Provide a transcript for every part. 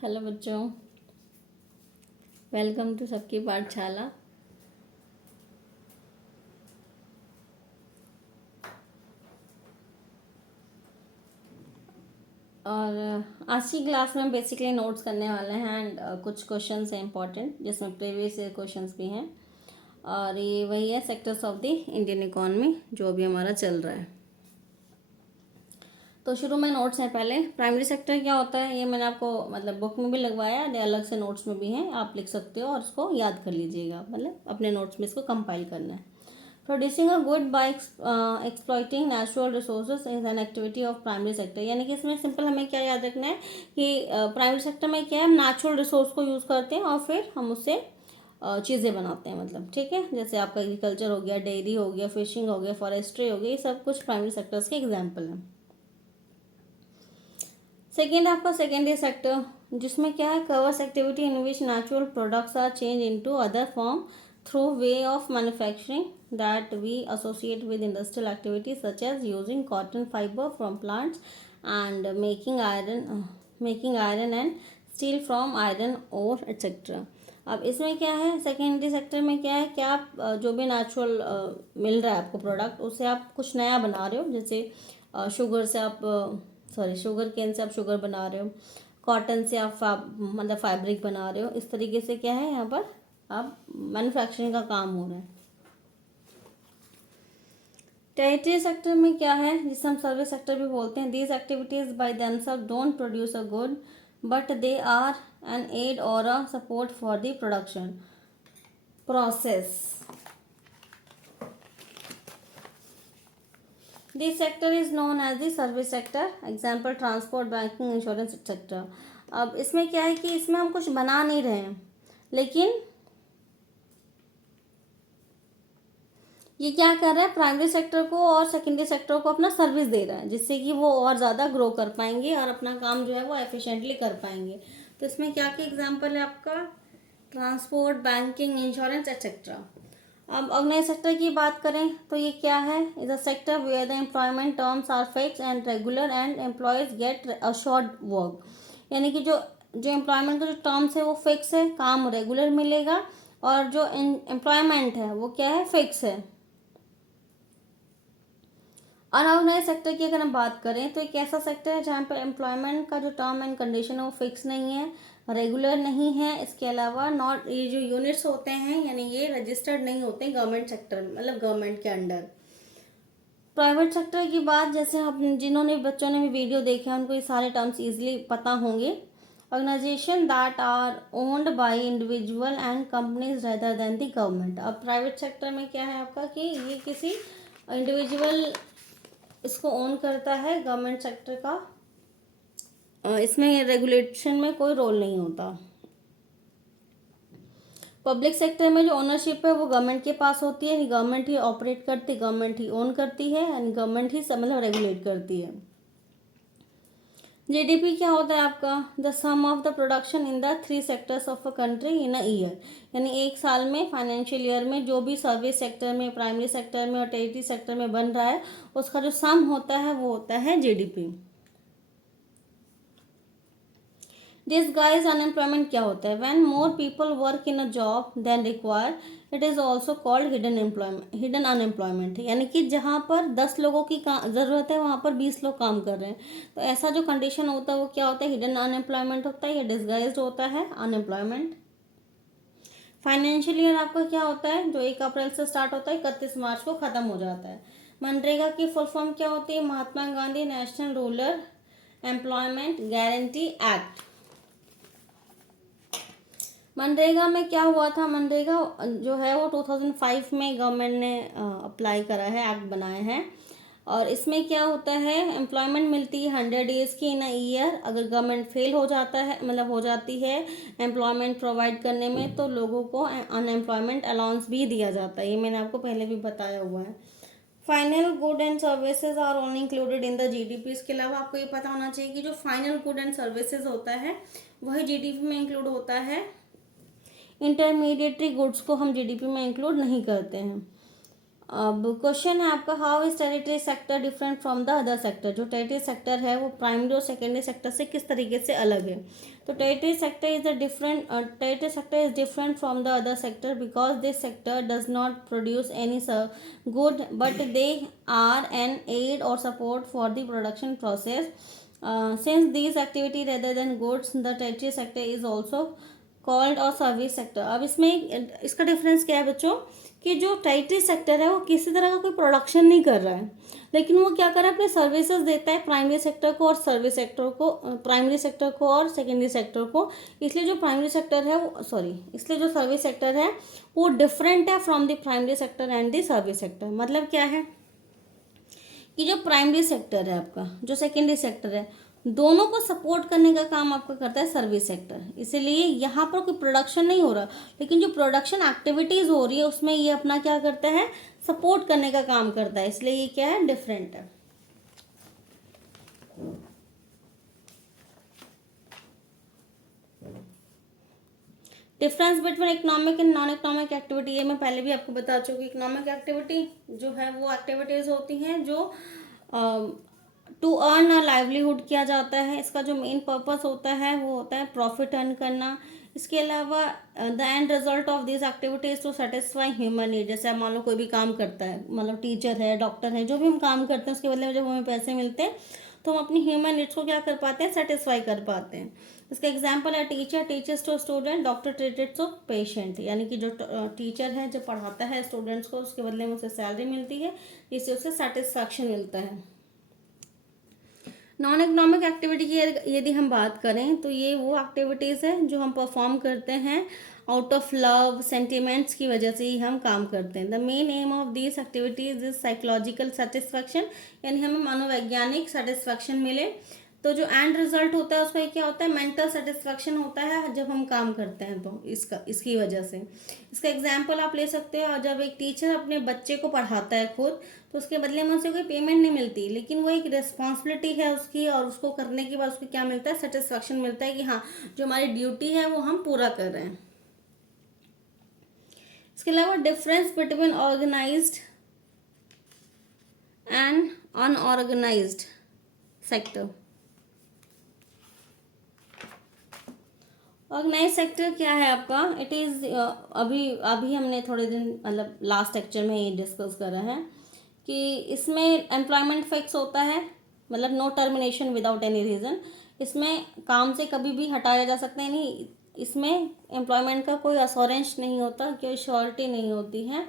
Hello बच्चों, welcome to सबकी पाठशाला। और आज की क्लास में बेसिकली नोट्स करने वाले हैं एंड कुछ क्वेश्चंस हैं इंपॉर्टेंट, जिसमें प्रीवियस ईयर क्वेश्चंस भी हैं। और ये वही है sectors of the Indian economy जो अभी हमारा चल रहा है। तो शुरू में नोट्स हैं। पहले प्राइमरी सेक्टर क्या होता है, ये मैंने आपको मतलब बुक में भी लगवाया, अलग से नोट्स में भी हैं, आप लिख सकते हो और उसको याद कर लीजिएगा, मतलब अपने नोट्स में इसको कंपाइल करना है। Producing a good by exploiting natural resources is an activity of primary sector. यानी कि इसमें सिंपल हमें क्या याद रखना है कि प्राइमरी सेक्टर में क्या है, हम नेचुरल रिसोर्स को यूज़ करते हैं और फिर हम उससे चीज़ें बनाते हैं, मतलब ठीक है। जैसे आपका एग्रीकल्चर हो गया, डेयरी हो गया, फिशिंग हो गया, फॉरेस्ट्री हो गई, ये सब कुछ प्राइमरी सेक्टर्स के एग्जाम्पल हैं। सेकेंड आपका सेकेंडरी सेक्टर, जिसमें क्या है, covers activity in which natural products are change into other form through way of manufacturing that we associate with industrial activities such as using cotton fiber from plants and making iron and steel from iron ore etc. अब इसमें क्या है, secondary sector में क्या है कि आप जो भी नेचुरल मिल रहा है आपको प्रोडक्ट, उससे आप कुछ नया बना रहे हो। जैसे शुगर से आप शुगर केन से आप शुगर बना रहे हो, कॉटन से आप मतलब फैब्रिक बना रहे हो। इस तरीके से क्या है, यहाँ पर अब मैन्युफैक्चरिंग का काम हो रहा है। टेरिटरी सेक्टर में क्या है, जिसे हम सर्विस सेक्टर भी बोलते हैं। These activities by themselves don't produce a good but they are an aid और a support for the production process. This sector is known as the service sector. Example transport, banking, insurance etcetera. अब इसमें क्या है कि इसमें हम कुछ बना नहीं रहे हैं, लेकिन ये क्या कर रहा है, प्राइमरी सेक्टर को और सेकेंडरी सेक्टर को अपना सर्विस दे रहा है, जिससे कि वो और ज़्यादा ग्रो कर पाएंगे और अपना काम जो है वो एफिशिएंटली कर पाएंगे। तो इसमें क्या क्या एग्जांपल है आपका, ट्रांसपोर्ट, बैंकिंग, इंश्योरेंस एक्सेट्रा। अब ऑर्गेनाइज सेक्टर की बात करें तो ये क्या है, is a sector where the employment terms are fix and regular and employees get assured work. यानी कि जो जो एम्प्लॉयमेंट का जो टर्म्स है वो फिक्स है, काम रेगुलर मिलेगा, और जो एम्प्लॉयमेंट है वो क्या है, फिक्स है। अनऑर्गेनाइज सेक्टर की अगर हम बात करें तो एक ऐसा सेक्टर है जहाँ पर एम्प्लॉयमेंट का जो टर्म एंड कंडीशन है वो फिक्स नहीं है, रेगुलर नहीं है। इसके अलावा नॉट, ये जो यूनिट्स होते हैं यानी ये रजिस्टर्ड नहीं होते गवर्नमेंट सेक्टर में, मतलब गवर्नमेंट के अंडर। प्राइवेट सेक्टर की बात, जैसे हम जिन्होंने बच्चों ने भी वीडियो देखे हैं उनको ये सारे टर्म्स इजीली पता होंगे। Organisation that are owned by individual and companies rather than the government. अब प्राइवेट सेक्टर में क्या है आपका कि ये किसी इंडिविजुअल इसको ओन करता है, गवर्नमेंट सेक्टर का इसमें रेगुलेशन में कोई रोल नहीं होता। पब्लिक सेक्टर में जो ओनरशिप है वो गवर्नमेंट के पास होती है, गवर्नमेंट ही ऑपरेट करती, गवर्नमेंट ही ओन करती है एंड गवर्नमेंट ही मतलब रेगुलेट करती है। जीडीपी क्या होता है आपका, the sum of the production in the three sectors of a country in a year. यानी एक साल में, फाइनेंशियल ईयर में जो भी सर्विस सेक्टर में, प्राइमरी सेक्टर में और टेरिटरी सेक्टर में बन रहा है उसका जो सम होता है वो होता है जीडीपी। दिस गाइस अनएम्प्लॉयमेंट क्या होता है, when more people work in a job than require, it is also called hidden employment, hidden unemployment. यानी कि जहाँ पर 10 लोगों की ज़रूरत है वहाँ पर 20 लोग काम कर रहे हैं, तो ऐसा जो कंडीशन होता है वो क्या होता है, हिडन अनएम्प्लॉयमेंट होता है, या डिसगाइज्ड होता है अनएम्प्लॉयमेंट। फाइनेंशियल ईयर आपका क्या होता है, जो 1 अप्रैल से स्टार्ट होता है, 31 मार्च को ख़त्म हो जाता है। मनरेगा की फुल फॉर्म क्या होती है, Mahatma Gandhi national rural employment guarantee act. MNREGA में क्या हुआ था, मनरेगा जो है वो 2005 में गवर्नमेंट ने अप्लाई करा है, एक्ट बनाया है। और इसमें क्या होता है, एम्प्लॉयमेंट मिलती है 100 डेज़ की इन अ ईयर। अगर गवर्नमेंट फेल हो जाता है, मतलब हो जाती है एम्प्लॉयमेंट प्रोवाइड करने में, तो लोगों को अनएम्प्लॉयमेंट अलाउंस भी दिया जाता है। ये मैंने आपको पहले भी बताया हुआ है। Final good and services are only included in the GDP. इसके अलावा आपको ये पता होना चाहिए कि जो फाइनल गुड एंड सर्विसेज होता है वही जीडीपी में इंक्लूड होता है, इंटरमीडिएटरी गुड्स को हम जीडीपी में इंक्लूड नहीं करते हैं। अब क्वेश्चन है आपका, how is territory sector different from the other sector. जो टेरिटरी सेक्टर है वो प्राइमरी और सेकेंडरी सेक्टर से किस तरीके से अलग है। तो territory sector is different from the other sector because this sector does not produce any good but they are an aid और support for the production process. Since these activity rather than goods the territory sector is also called और service sector. अब इसमें इसका difference क्या है बच्चों, कि जो टेरिटरी सेक्टर है वो किसी तरह का कोई प्रोडक्शन नहीं कर रहा है, लेकिन वो क्या कर रहा है, अपने सर्विसेज देता है प्राइमरी सेक्टर को और सर्विस सेक्टर को, प्राइमरी सेक्टर को और सेकेंडरी सेक्टर को। इसलिए जो प्राइमरी सेक्टर है वो इसलिए जो सर्विस सेक्टर है वो डिफरेंट है from the primary sector and the service sector. मतलब क्या है कि जो प्राइमरी सेक्टर है आपका, जो सेकेंडरी सेक्टर है, दोनों को सपोर्ट करने का काम आपका करता है सर्विस सेक्टर। इसीलिए यहाँ पर कोई प्रोडक्शन नहीं हो रहा, लेकिन जो प्रोडक्शन एक्टिविटीज़ हो रही है उसमें ये अपना क्या करता है, सपोर्ट करने का काम करता है। इसलिए ये क्या है, डिफरेंट है। Difference between economic and non economic activity, ये मैं पहले भी आपको बता चुकी। इकोनॉमिक एक्टिविटी जो है वो एक्टिविटीज़ होती हैं जो टू अर्न अ लाइवलीहुड किया जाता है। इसका जो मेन पर्पस होता है वो होता है प्रॉफिट अर्न करना। इसके अलावा the end result of this activities to satisfy human need. जैसे मान लो कोई भी काम करता है, मतलब टीचर है, डॉक्टर है, जो भी हम काम करते हैं उसके बदले में जब हमें पैसे मिलते हैं तो हम अपनी ह्यूमन नीड्स को क्या कर पाते हैं, सेटिस्फाई कर पाते हैं। इसका एग्जाम्पल है teacher teachers to student, doctor treated to patient. यानी कि जो टीचर है जो पढ़ाता है स्टूडेंट्स को, उसके बदले में उसे सैलरी मिलती है, इससे उसे सेटिस्फैक्शन मिलता है। नॉन इकोनॉमिक एक्टिविटी की यदि हम बात करें तो ये वो एक्टिविटीज़ है जो हम परफॉर्म करते हैं आउट ऑफ लव, सेंटिमेंट्स की वजह से ही हम काम करते हैं। The main M of this activities is psychological satisfaction, यानी हमें मनोवैज्ञानिक सेटिस्फैक्शन मिले। तो जो एंड रिजल्ट होता है उसका क्या होता है, मेंटल सेटिस्फैक्शन होता है जब हम काम करते हैं। तो इसकी वजह से इसका एग्जाम्पल आप ले सकते हो, जब एक टीचर अपने बच्चे को पढ़ाता है खुद, तो उसके बदले में उसे कोई पेमेंट नहीं मिलती, लेकिन वो एक रिस्पॉन्सिबिलिटी है उसकी, और उसको करने के बाद उसको क्या मिलता है, सेटिस्फैक्शन मिलता है कि हाँ जो हमारी ड्यूटी है वो हम पूरा कर रहे हैं। इसके अलावा difference between organised and unorganised sector. Organise sector क्या है आपका, इट इज़ अभी अभी हमने थोड़े दिन मतलब लास्ट लेक्चर में ये डिस्कस करा है कि इसमें एम्प्लॉयमेंट फिक्स होता है, मतलब no termination without any reason. इसमें काम से कभी भी हटाया जा सकता है, नहीं इसमें एम्प्लॉयमेंट का कोई अश्योरेंस नहीं होता, कोई श्योरिटी नहीं होती है।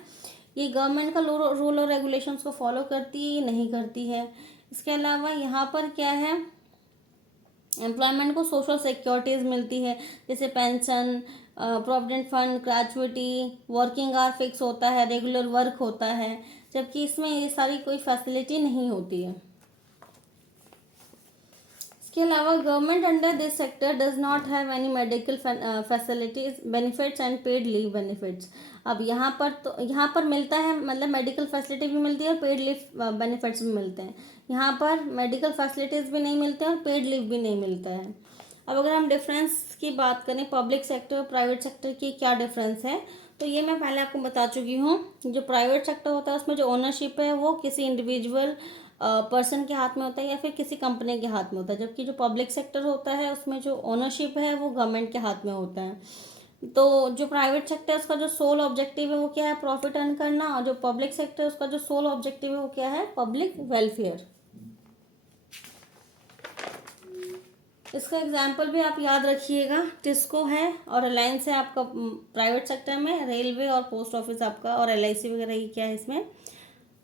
ये गवर्नमेंट का रूल और रेगुलेशंस को फॉलो करती है नहीं करती है। इसके अलावा यहाँ पर क्या है, एम्प्लॉयमेंट को सोशल सिक्योरिटीज़ मिलती है, जैसे pension, provident fund, gratuity, working hour fix होता है, रेगुलर वर्क होता है, जबकि इसमें ये सारी कोई फैसिलिटी नहीं होती है। इसके अलावा government under this sector does not have any medical facilities, benefits and paid leave benefits. अब यहाँ पर मिलता है, मतलब मेडिकल फैसिलिटी भी मिलती है और पेड लीव बेनिफिट्स भी मिलते हैं। यहाँ पर मेडिकल फैसिलिटीज़ भी नहीं मिलते और पेड लीव भी नहीं मिलता है। अब अगर हम डिफरेंस की बात करें पब्लिक सेक्टर और प्राइवेट सेक्टर की, क्या डिफरेंस है, तो ये मैं पहले आपको बता चुकी हूँ। जो प्राइवेट सेक्टर होता है उसमें जो ओनरशिप है वो किसी इंडिविजुअल पर्सन के हाथ में होता है या फिर किसी कंपनी के हाथ में होता है, जबकि जो पब्लिक सेक्टर होता है उसमें जो ओनरशिप है वो गवर्नमेंट के हाथ में होता है। तो जो प्राइवेट सेक्टर है उसका जो सोल ऑब्जेक्टिव है वो क्या है, प्रॉफिट अर्न करना, और जो पब्लिक सेक्टर है उसका जो सोल ऑब्जेक्टिव है वो क्या है, पब्लिक वेलफेयर। इसका एग्जाम्पल भी आप याद रखिएगा, टिस्को है और रिलायंस है आपका प्राइवेट सेक्टर में, रेलवे और पोस्ट ऑफिस आपका और LIC वगैरह ये क्या है इसमें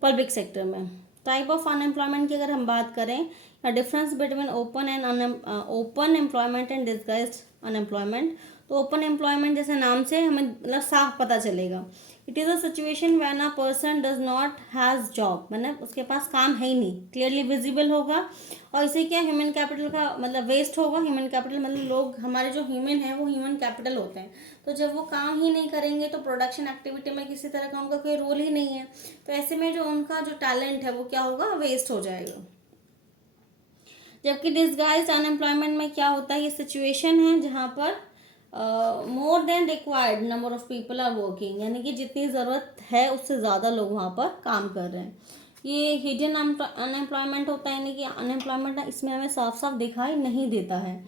पब्लिक सेक्टर में। टाइप ऑफ अनएम्प्लॉयमेंट की अगर हम बात करें, difference between open employment and disguised unemployment. तो ओपन एम्प्लॉयमेंट जैसे नाम से हमें मतलब साफ पता चलेगा, it is a situation when a person does not has job, मतलब उसके पास काम है ही नहीं, क्लियरली विजिबल होगा। और इसे क्या, ह्यूमन कैपिटल का मतलब वेस्ट होगा। ह्यूमन कैपिटल मतलब लोग, हमारे जो ह्यूमन है वो ह्यूमन कैपिटल होते हैं, तो जब वो काम ही नहीं करेंगे तो प्रोडक्शन एक्टिविटी में किसी तरह का उनका कोई रोल ही नहीं है, तो ऐसे में जो उनका जो टैलेंट है वो क्या होगा, वेस्ट हो जाएगा। जबकि डिस्गाइज्ड अनएम्प्लॉयमेंट में क्या होता है, ये सिचुएशन है जहाँ पर more than required number of people are working, यानी कि जितनी ज़रूरत है उससे ज़्यादा लोग वहाँ पर काम कर रहे हैं। ये हिडन अनएम्प्लॉयमेंट होता है, यानी कि अनएम्प्लॉयमेंट इसमें हमें साफ साफ दिखाई नहीं देता है।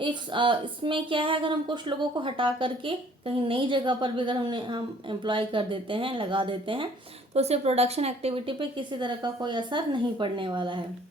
इसमें क्या है, अगर हम कुछ लोगों को हटा करके कहीं नई जगह पर भी अगर हम एम्प्लॉय कर देते हैं, लगा देते हैं, तो उससे प्रोडक्शन एक्टिविटी पे किसी तरह का कोई असर नहीं पड़ने वाला है।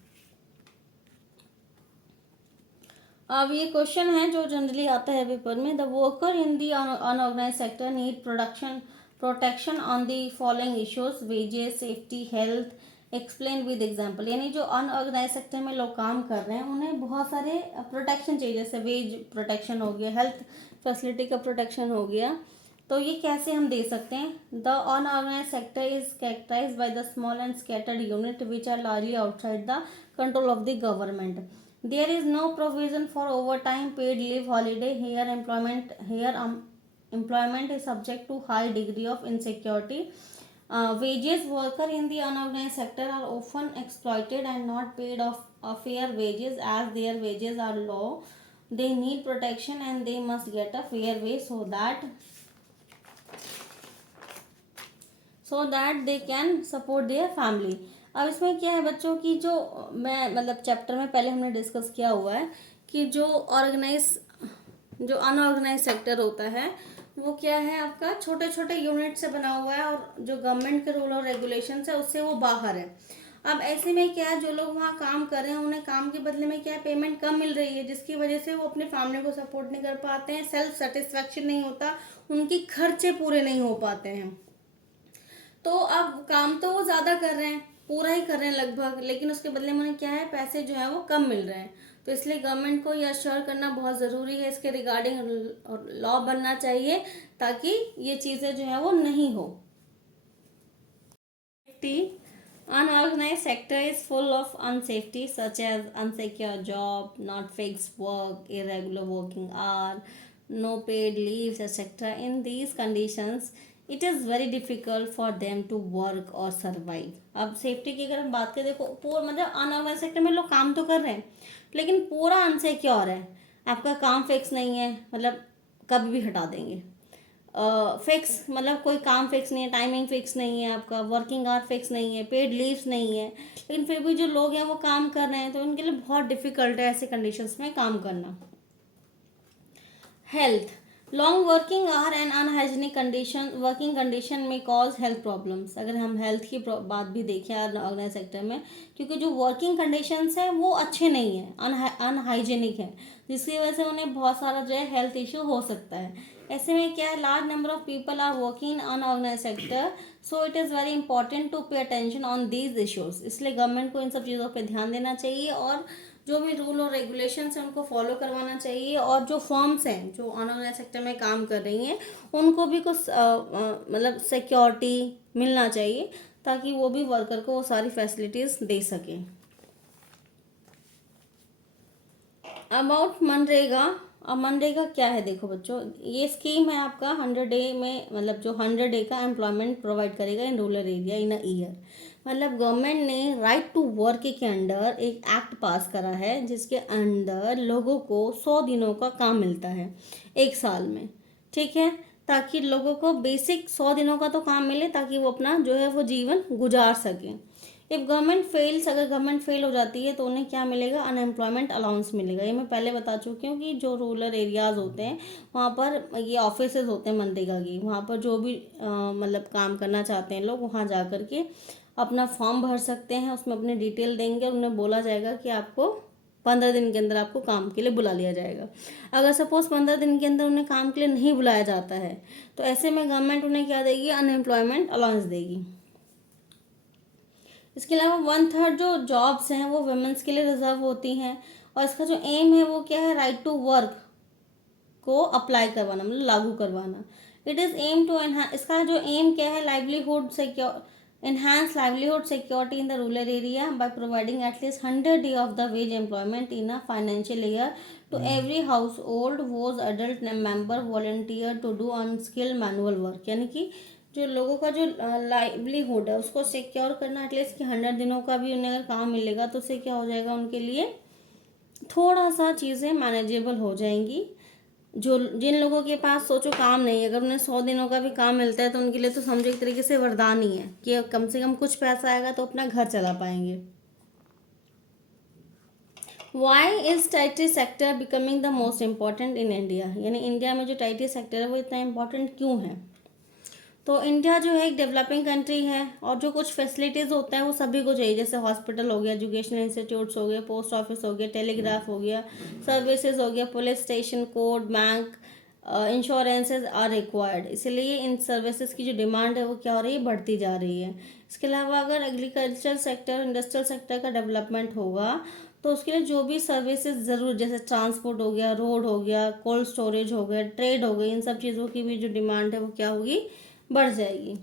अब ये क्वेश्चन है जो जनरली आता है पेपर में, the worker in the unorganise sector need protection on the following issues, wages, safety, health, explain with example. यानी जो अनऑर्गेनाइज सेक्टर में लोग काम कर रहे हैं उन्हें बहुत सारे प्रोटेक्शन चाहिए, जैसे वेज प्रोटेक्शन हो गया, हेल्थ फैसिलिटी का प्रोटेक्शन हो गया। तो ये कैसे हम दे सकते हैं? The unorganise sector is characterised by the small and scattered unit which are largely outside the control of the government. There is no provision for overtime, paid leave, holiday. Employment is subject to high degree of insecurity. Wages worker in the unorganized sector are often exploited and not paid of fair wages, as their wages are low. They need protection and they must get a fair wage so that they can support their family. अब इसमें क्या है बच्चों की, जो मैं मतलब chapter में पहले हमने डिस्कस किया हुआ है कि जो अनऑर्गेनाइज सेक्टर होता है वो क्या है, आपका छोटे छोटे यूनिट से बना हुआ है और जो गवर्नमेंट के रूल और रेगुलेशन है उससे वो बाहर है। अब ऐसे में क्या है, जो लोग वहाँ काम कर रहे हैं उन्हें काम के बदले में क्या है, पेमेंट कम मिल रही है, जिसकी वजह से वो अपने फैमिली को सपोर्ट नहीं कर पाते हैं, सेल्फ सेटिस्फेक्शन नहीं होता, उनकी खर्चे पूरे नहीं हो पाते हैं। तो अब काम तो वो ज़्यादा कर रहे हैं, पूरा ही कर रहे हैं लगभग, लेकिन उसके बदले में उन्हें क्या है, पैसे जो है वो कम मिल रहे हैं। तो इसलिए गवर्नमेंट को यह अश्योर करना बहुत ज़रूरी है, इसके रिगार्डिंग लॉ बनना चाहिए ताकि ये चीज़ें जो है वो नहीं हो। Unorganized sector is full of unsafety such as unsecure job, not fixed work, irregular working hour, no paid leaves, etc. In these conditions, it is very difficult for them to work or survive. अब safety की अगर हम बात करें, देखो पूरा मतलब unorganised sector में लोग काम तो कर रहे हैं लेकिन पूरा अनसिक्योर है, आपका काम फिक्स नहीं है, मतलब कभी भी हटा देंगे। फिक्स मतलब कोई काम फिक्स नहीं है, टाइमिंग फिक्स नहीं है, आपका वर्किंग आवर फिक्स नहीं है, पेड लीव्स नहीं है, लेकिन फिर भी जो लोग हैं वो काम कर रहे हैं, तो उनके लिए बहुत डिफिकल्ट है ऐसे कंडीशंस में काम करना। Health, long working hour and unhygienic working condition में कॉज हेल्थ प्रॉब्लम्स। अगर हम हेल्थ की बात भी देखें ऑर्गेनाइज सेक्टर में, क्योंकि जो वर्किंग कंडीशंस हैं वो अच्छे नहीं हैं, अनहाइजीनिक है, जिसकी वजह से उन्हें बहुत सारा जो है हेल्थ इश्यू हो सकता है। ऐसे में क्या है, large number of people are working in unorganise sector, so it is very important to pay attention on these issues. इसलिए गवर्नमेंट को इन सब चीज़ों पर ध्यान देना चाहिए और जो भी रूल और रेगुलेशंस हैं उनको फॉलो करवाना चाहिए, और जो फर्म्स हैं जो अनऑर्गेनाइज सेक्टर में काम कर रही हैं उनको भी कुछ मतलब सिक्योरिटी मिलना चाहिए ताकि वो भी वर्कर को वो सारी फैसिलिटीज़ दे सकें। अबाउट मनरेगा। अब मनरेगा क्या है, देखो बच्चों, ये स्कीम है आपका 100 डे में, मतलब जो 100 डे का एम्प्लॉयमेंट प्रोवाइड करेगा in rural area in a year. मतलब गवर्नमेंट ने राइट टू वर्क के अंडर एक एक्ट पास करा है जिसके अंदर लोगों को 100 दिनों का काम मिलता है एक साल में, ठीक है, ताकि लोगों को बेसिक 100 दिनों का तो काम मिले ताकि वो अपना जो है वो जीवन गुजार सकें। इफ़ गवर्नमेंट फेल्स, अगर गवर्नमेंट फेल हो जाती है तो उन्हें क्या मिलेगा, अनएम्प्लॉयमेंट अलाउंस मिलेगा। ये मैं पहले बता चुकी हूँ कि जो रूरल एरियाज़ होते हैं वहाँ पर ये ऑफिसेज होते हैं मनरेगा की, वहाँ पर जो भी मतलब काम करना चाहते हैं लोग वहाँ जा कर के अपना फॉर्म भर सकते हैं, उसमें अपनी डिटेल देंगे और उन्हें बोला जाएगा कि आपको 15 दिन के अंदर आपको काम के लिए बुला लिया जाएगा। अगर सपोज 15 दिन के अंदर उन्हें काम के लिए नहीं बुलाया जाता है तो ऐसे में गवर्नमेंट उन्हें क्या देगी, अनएम्प्लॉयमेंट अलाउंस देगी। इसके अलावा 1/3 जो जॉब्स हैं वो वुमेंस के लिए रिजर्व होती हैं, और इसका जो एम है वो क्या है, राइट टू वर्क को अप्लाई करवाना, मतलब लागू करवाना। It is aim to enhance, इसका जो एम क्या है, livelihood secure enhance livelihood security in the rural area by providing at least 100 day of the wage employment in a financial year to every household whose adult member volunteer to do unskilled manual work। यानी कि जो लोगों का जो livelihood है उसको secure करना, at least कि 100 दिनों का भी उन्हें अगर काम मिलेगा तो उससे क्या हो जाएगा, उनके लिए थोड़ा सा चीज़ें मैनेजेबल हो जाएंगी। जो जिन लोगों के पास सोचो काम नहीं है, अगर उन्हें 100 दिनों का भी काम मिलता है तो उनके लिए तो समझो एक तरीके से वरदान ही है कि कम से कम कुछ पैसा आएगा तो अपना घर चला पाएंगे। वाई इज टाइटी sector becoming the most important in India, यानी इंडिया में जो टाइटी सेक्टर है वो इतना इम्पोर्टेंट क्यों है? तो इंडिया जो है एक डेवलपिंग कंट्री है और जो कुछ फैसिलिटीज़ होता है वो सभी को चाहिए, जैसे हॉस्पिटल हो गया, एजुकेशनल इंस्टीट्यूट्स हो गए, पोस्ट ऑफिस हो गया, टेलीग्राफ हो गया, सर्विसेज हो गया, police station, court, bank, insurances are required. इसलिए इन सर्विसेज की जो डिमांड है वो क्या हो रही है, बढ़ती जा रही है। इसके अलावा अगर एग्रीकल्चर सेक्टर, इंडस्ट्रियल सेक्टर का डेवलपमेंट होगा तो उसके लिए जो भी सर्विसेज ज़रूर, जैसे ट्रांसपोर्ट हो गया, रोड हो गया, कोल्ड स्टोरेज हो गया, ट्रेड हो गई, इन सब चीज़ों की भी जो डिमांड है वो क्या होगी, बढ़ जाएगी।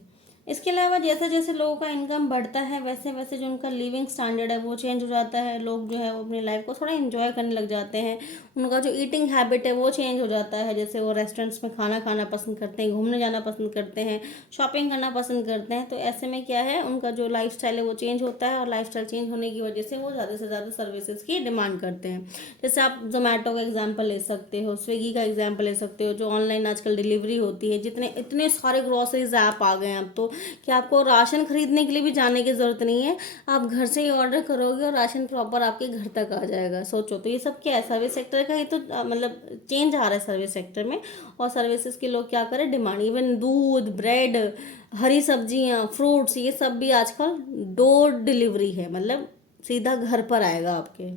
इसके अलावा जैसे जैसे लोगों का इनकम बढ़ता है वैसे वैसे जो उनका लिविंग स्टैंडर्ड है वो चेंज हो जाता है। लोग जो है वो अपनी लाइफ को थोड़ा इन्जॉय करने लग जाते हैं। उनका जो ईटिंग हैबिट है वो चेंज हो जाता है, जैसे वो रेस्टोरेंट्स में खाना खाना पसंद करते हैं, घूमने जाना पसंद करते हैं, शॉपिंग करना पसंद करते हैं। तो ऐसे में क्या है, उनका जो लाइफ है वो चेंज होता है और लाइफ चेंज होने की वजह से वो ज़्यादा से ज़्यादा सर्विसेज की डिमांड करते हैं। जैसे आप जोमेटो का एग्जाम्पल ले सकते हो, स्विगी का एग्जाम्पल ले सकते हो, जो ऑनलाइन आजकल डिलीवरी होती है। जितने इतने सारे ग्रॉसरीज ऐप आ गए हैं अब तो कि आपको राशन खरीदने के लिए भी जाने की ज़रूरत नहीं है, आप घर से ही ऑर्डर करोगे और राशन प्रॉपर आपके घर तक आ जाएगा। सोचो तो ये सब क्या है, सर्विस सेक्टर का ही तो मतलब चेंज आ रहा है सर्विस सेक्टर में। और सर्विसेज के लोग क्या करें, डिमांड, इवन दूध, ब्रेड, हरी सब्जियां, फ्रूट्स, ये सब भी आजकल डोर डिलीवरी है, मतलब सीधा घर पर आएगा आपके।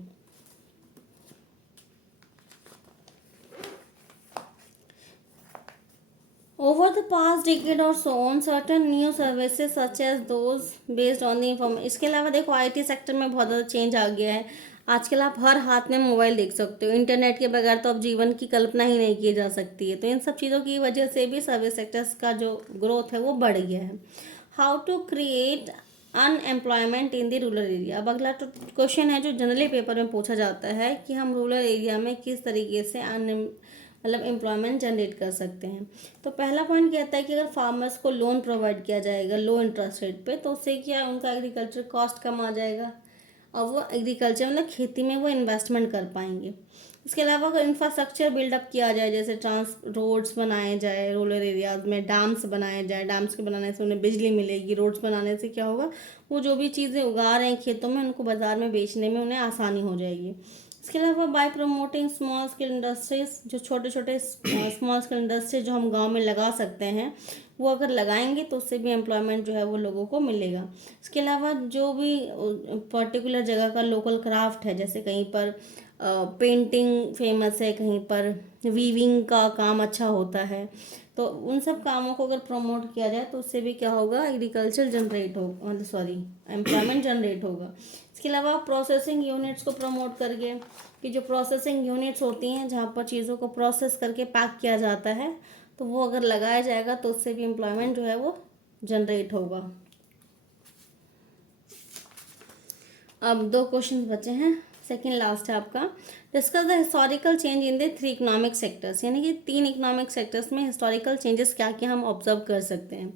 Over the past decade or so, on certain new services such as those based on the information। इसके अलावा देखो आईटी सेक्टर में बहुत ज़्यादा चेंज आ गया है। आजकल आप हर हाथ में मोबाइल देख सकते हो, इंटरनेट के बगैर तो अब जीवन की कल्पना ही नहीं की जा सकती है। तो इन सब चीज़ों की वजह से भी सर्विस सेक्टर्स का जो ग्रोथ है वो बढ़ गया है। How to create unemployment in the rural area. अब अगला तो क्वेश्चन है जो जनरली पेपर में पूछा जाता है कि हम रूरल एरिया में किस तरीके से मतलब एम्प्लॉयमेंट जनरेट कर सकते हैं। तो पहला पॉइंट कहता है कि अगर फार्मर्स को लोन प्रोवाइड किया जाएगा लो इंटरेस्ट रेट पे, तो उससे क्या उनका एग्रीकल्चर कॉस्ट कम आ जाएगा और वो एग्रीकल्चर मतलब खेती में वो इन्वेस्टमेंट कर पाएंगे। इसके अलावा अगर इंफ्रास्ट्रक्चर बिल्डअप किया जाए, जैसे रोड्स बनाए जाए, रूरल एरियाज में डैम्स बनाए जाए, डैम्स के बनाने से उन्हें बिजली मिलेगी, रोड्स बनाने से क्या होगा, वो जो भी चीज़ें उगा रहे हैं खेतों में उनको बाज़ार में बेचने में उन्हें आसानी हो जाएगी। इसके अलावा bye promoting small scale industries, जो छोटे छोटे स्मॉल स्केल इंडस्ट्रीज जो हम गांव में लगा सकते हैं, वो अगर लगाएंगे तो उससे भी एम्प्लॉयमेंट जो है वो लोगों को मिलेगा। इसके अलावा जो भी पर्टिकुलर जगह का लोकल क्राफ्ट है, जैसे कहीं पर पेंटिंग फेमस है, कहीं पर वीविंग का काम अच्छा होता है, तो उन सब कामों को अगर प्रमोट किया जाए तो उससे भी क्या होगा, एग्रीकल्चर जनरेट होगा, सॉरी एम्प्लॉयमेंट जनरेट होगा। इसके अलावा प्रोसेसिंग यूनिट्स को प्रमोट करके, कि जो प्रोसेसिंग यूनिट्स होती हैं जहाँ पर चीज़ों को प्रोसेस करके पैक किया जाता है, तो वो अगर लगाया जाएगा तो उससे भी एम्प्लॉयमेंट जो है वो जनरेट होगा। अब दो क्वेश्चन बचे हैं, सेकेंड लास्ट है आपका। Discuss the historical change in the 3 economic sectors, यानी कि 3 इकोनॉमिक सेक्टर्स में हिस्टोरिकल चेंजेस क्या क्या हम ऑब्जर्व कर सकते हैं।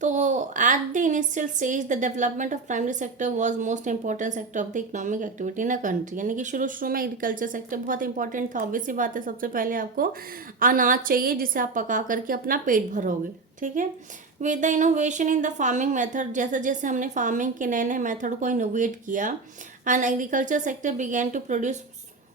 तो at the initial stage the development of primary sector was most important sector of the economic activity in a country, यानी कि शुरू शुरू में एग्रीकल्चर सेक्टर बहुत इंपॉर्टेंट था। ऑब्वियस सी बात है, सबसे पहले आपको अनाज चाहिए जिसे आप पका करके अपना पेट भरोगे, ठीक है। With the innovation in the farming method, जैसे जैसे हमने फार्मिंग के नए नए मेथड को इनोवेट किया, and agriculture sector began to produce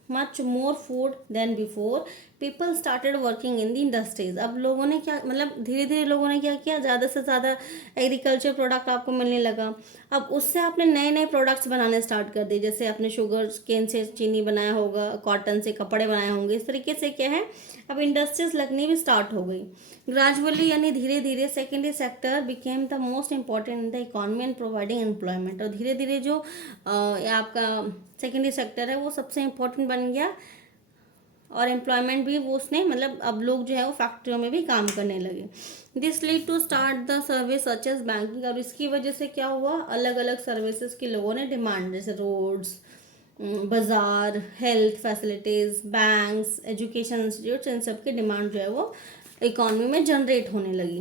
much more food than before, people started working in the industries. अब लोगों ने क्या, मतलब धीरे धीरे लोगों ने क्या किया, ज़्यादा से ज़्यादा एग्रीकल्चर प्रोडक्ट आपको मिलने लगा। अब उससे आपने नए नए प्रोडक्ट्स बनाने स्टार्ट कर दिए, जैसे आपने शुगर केन से चीनी बनाया होगा, कॉटन से कपड़े बनाए होंगे। इस तरीके से क्या है, अब इंडस्ट्रीज लगनी भी स्टार्ट हो गई ग्रेजुअली, यानी धीरे धीरे secondary sector became the most important in the economy and providing employment. और धीरे धीरे जो आपका सेकेंडरी सेक्टर है वो सबसे इम्पोर्टेंट बन गया और एम्प्लॉयमेंट भी वो उसने, मतलब अब लोग जो है वो फैक्ट्रियों में भी काम करने लगे। This lead to start the service such as banking. और इसकी वजह से क्या हुआ, अलग अलग सर्विसेज के लोगों ने डिमांड, जैसे रोड्स, बाजार, health facilities, banks, education institutes, इन सब की डिमांड जो है वो इकॉनमी में जनरेट होने लगी।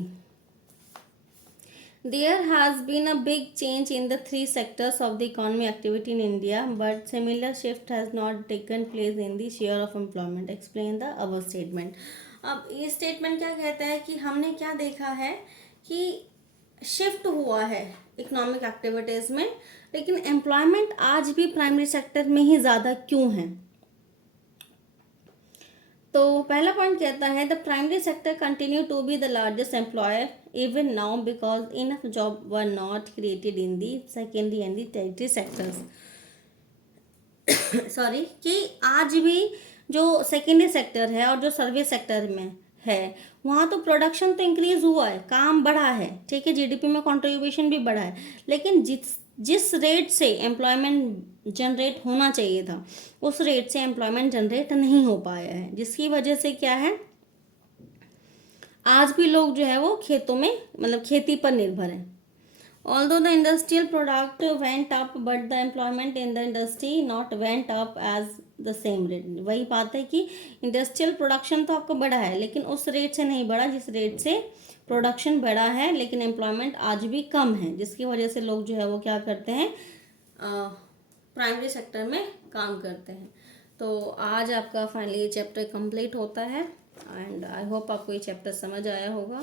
There has been a big change in the three sectors of the economy activity in India, but similar shift has not taken place in the share of employment. Explain the above statement. अब ये statement क्या कहता है कि हमने क्या देखा है कि शिफ्ट हुआ है इकोनॉमिक एक्टिविटीज़ में, लेकिन एम्प्लॉयमेंट आज भी प्राइमरी सेक्टर में ही ज़्यादा क्यों है। तो पहला पॉइंट कहता है the primary sector continue to be the largest employer even now because enough job were not created in the secondary and the tertiary sectors. Sorry, कि आज भी जो सेकेंडरी सेक्टर है और जो सर्विस सेक्टर में है वहाँ तो प्रोडक्शन तो इंक्रीज हुआ है, काम बढ़ा है, ठीक है, जीडीपी में कंट्रीब्यूशन भी बढ़ा है, लेकिन जिस रेट से एम्प्लॉयमेंट जनरेट होना चाहिए था उस रेट से एम्प्लॉयमेंट जनरेट नहीं हो पाया है, जिसकी वजह से क्या है आज भी लोग जो है वो खेतों में मतलब खेती पर निर्भर है। Although the industrial product went up, but the employment in the industry not went up as the same rate. वही बात है कि इंडस्ट्रियल प्रोडक्शन तो आपका बढ़ा है लेकिन उस रेट से नहीं बढ़ा जिस रेट से प्रोडक्शन बढ़ा है, लेकिन एम्प्लॉयमेंट आज भी कम है, जिसकी वजह से लोग जो है वो क्या करते हैं प्राइमरी सेक्टर में काम करते हैं। तो आज आपका फाइनली ये चैप्टर कंप्लीट होता है एंड आई होप आपको ये चैप्टर समझ आया होगा।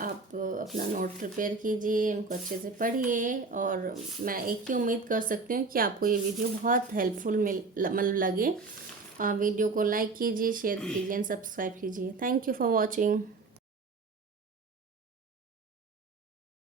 आप अपना नोट प्रिपेयर कीजिए, उनको अच्छे से पढ़िए, और मैं एक ही उम्मीद कर सकती हूँ कि आपको ये वीडियो बहुत हेल्पफुल मतलब लगे। वीडियो को लाइक कीजिए, शेयर कीजिए एंड सब्सक्राइब कीजिए। Thank you for watching.